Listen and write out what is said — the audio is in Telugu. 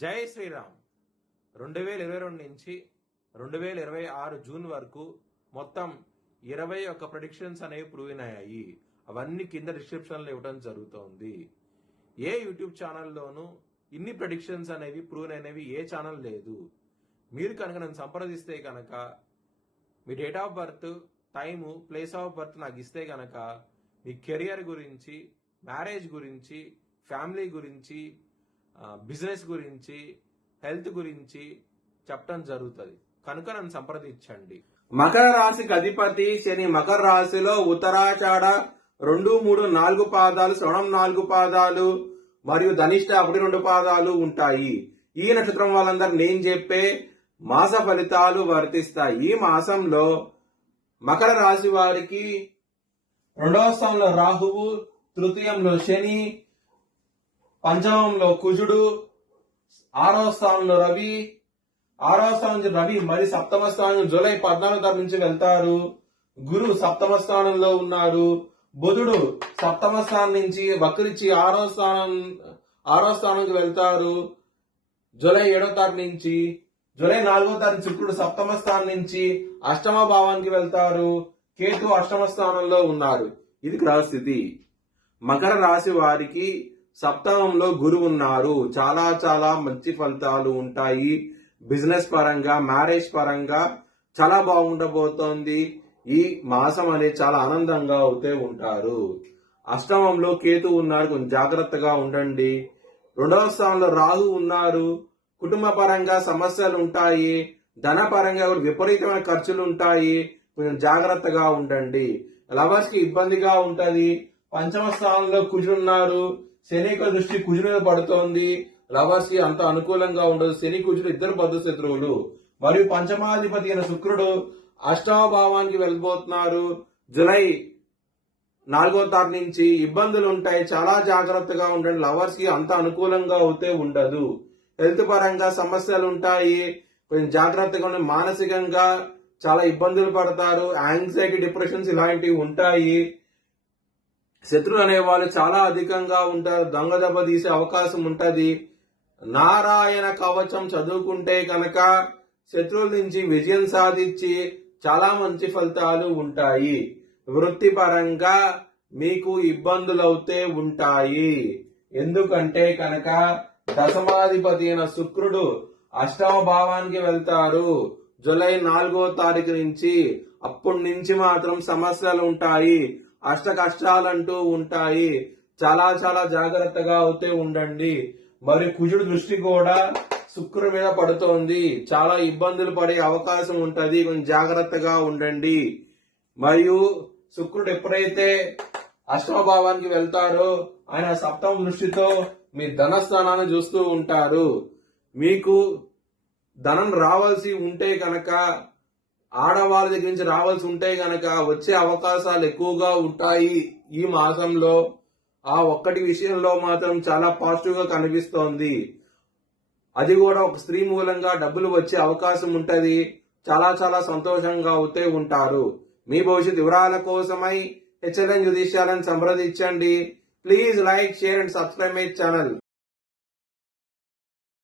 జై శ్రీరామ్. 2022 నుంచి 2026 జూన్ వరకు మొత్తం 21 ప్రెడిక్షన్స్ అనేవి ప్రూవ్ అయ్యాయి. అవన్నీ కింద డిస్క్రిప్షన్లో ఇవ్వడం జరుగుతోంది. ఏ యూట్యూబ్ ఛానల్లోనూ ఇన్ని ప్రెడిక్షన్స్ అనేవి ప్రూవ్ అయినవి ఏ ఛానల్ లేదు. మీరు కనుక నన్ను సంప్రదిస్తే కనుక మీ date of birth, time, place of birth నాకు ఇస్తే కనుక మీ కెరియర్ గురించి, మ్యారేజ్ గురించి, ఫ్యామిలీ గురించి, బిజినెస్ గురించి, హెల్త్ గురించి చెప్పడం జరుగుతుంది. కనుక నన్ను సంప్రదించండి. మకర రాశికి అధిపతి శని మకర రాశిలో ఉత్తరాషాఢ 2, 3, 4 పాదాలు, శ్రవణం 4 పాదాలు మరియు ధనిష్ట 1, 2 పాదాలు ఉంటాయి. ఈ నక్షత్రం వాళ్ళందరూ నేను చెప్పే మాస ఫలితాలు వర్తిస్తాయి. ఈ మాసంలో మకర రాశి వారికి 2వ స్థానంలో రాహువు, తృతీయంలో శని, పంచమంలో కుజుడు, 6వ స్థానంలో రవి, 6వ స్థానం నుంచి రవి మరి 7వ స్థానం జూలై 14వ తారీఖు నుంచి వెళ్తారు. గురు 7వ స్థానంలో ఉన్నారు. బుధుడు 7వ స్థానం నుంచి వక్రించి 6వ స్థానానికి వెళ్తారు జూలై 7వ తారీఖు నుంచి. జూలై 4వ తారీఖు శుక్రుడు 7వ స్థానం నుంచి 8వ భావానికి వెళ్తారు. కేతు 8వ స్థానంలో ఉన్నారు. ఇది గ్రహస్థితి. మకర రాశి వారికి 7వ గురువు ఉన్నారు. చాలా చాలా మంచి ఫలితాలు ఉంటాయి. బిజినెస్ పరంగా, మ్యారేజ్ పరంగా చాలా బాగుండబోతోంది. ఈ మాసం అనేది చాలా ఆనందంగా అవుతూ ఉంటారు. 8వ కేతు ఉన్నారు. కొంచెం జాగ్రత్తగా ఉండండి. 2వ స్థానంలో రాహు ఉన్నారు. కుటుంబ పరంగా సమస్యలు ఉంటాయి. ధన పరంగా విపరీతమైన ఖర్చులు ఉంటాయి. కొంచెం జాగ్రత్తగా ఉండండి. లవర్స్ కి ఇబ్బందిగా ఉంటది. 5వ స్థానంలో కుజుడున్నారు. శని దృష్టి కుజుడు మీద పడుతోంది. లవర్స్ కి అంత అనుకూలంగా ఉండదు. శని కుజుడు ఇద్దరు బద్ధ శత్రువులు. మరియు పంచమాధిపతి అయిన శుక్రుడు 8వ భావానికి వెళ్ళిపోతున్నారు. జూలై 4వ తారీఖు నుంచి ఇబ్బందులు ఉంటాయి. చాలా జాగ్రత్తగా ఉండండి. లవర్స్ కి అంత అనుకూలంగా అవుతే ఉండదు. హెల్త్ పరంగా సమస్యలు ఉంటాయి. కొంచెం జాగ్రత్తగా ఉండి మానసికంగా చాలా ఇబ్బందులు పడతారు. యాంగ్జైటీ, డిప్రెషన్స్ ఇలాంటివి ఉంటాయి. శత్రువులు అనేవాళ్ళు చాలా అధికంగా ఉంటారు. దొంగ దెబ్బ తీసే అవకాశం ఉంటది. నారాయణ కవచం చదువుకుంటే కనుక శత్రువుల నుంచి విజయం సాధించి చాలా మంచి ఫలితాలు ఉంటాయి. వృత్తిపరంగా మీకు ఇబ్బందులు అవుతే ఉంటాయి. ఎందుకంటే కనుక దశమాధిపతి అయిన శుక్రుడు 8వ భావానికి వెళ్తారు జూలై 4వ తారీఖు నుంచి. అప్పటి నుంచి మాత్రం సమస్యలు ఉంటాయి. అష్ట కష్టాలంటూ ఉంటాయి. చాలా చాలా జాగ్రత్తగా అవుతే ఉండండి. మరి కుజుడు దృష్టి కూడా శుక్రుడి మీద పడుతోంది. చాలా ఇబ్బందులు పడే అవకాశం ఉంటది. కొంచెం జాగ్రత్తగా ఉండండి. మరియు శుక్రుడు ఎప్పుడైతే 8వ భావానికి వెళ్తారో ఆయన 7వ దృష్టితో మీ ధనస్థానాన్ని చూస్తూ ఉంటారు. మీకు ధనం రావాల్సి ఉంటే కనుక, ఆడవాళ్ళ దగ్గర నుంచి రావాల్సి ఉంటే గనక వచ్చే అవకాశాలు ఎక్కువగా ఉంటాయి ఈ మాసంలో. ఆ ఒక్కటి విషయంలో మాత్రం చాలా పాజిటివ్ గా కనిపిస్తోంది. అది కూడా ఒక స్త్రీ మూలంగా డబ్బులు వచ్చే అవకాశం ఉంటది. చాలా చాలా సంతోషంగా అవుతూ ఉంటారు. మీ భవిష్యత్ వివరాల కోసమై HLN జ్యోతిష్యాలను సంప్రదించండి. Please like, share and subscribe my channel.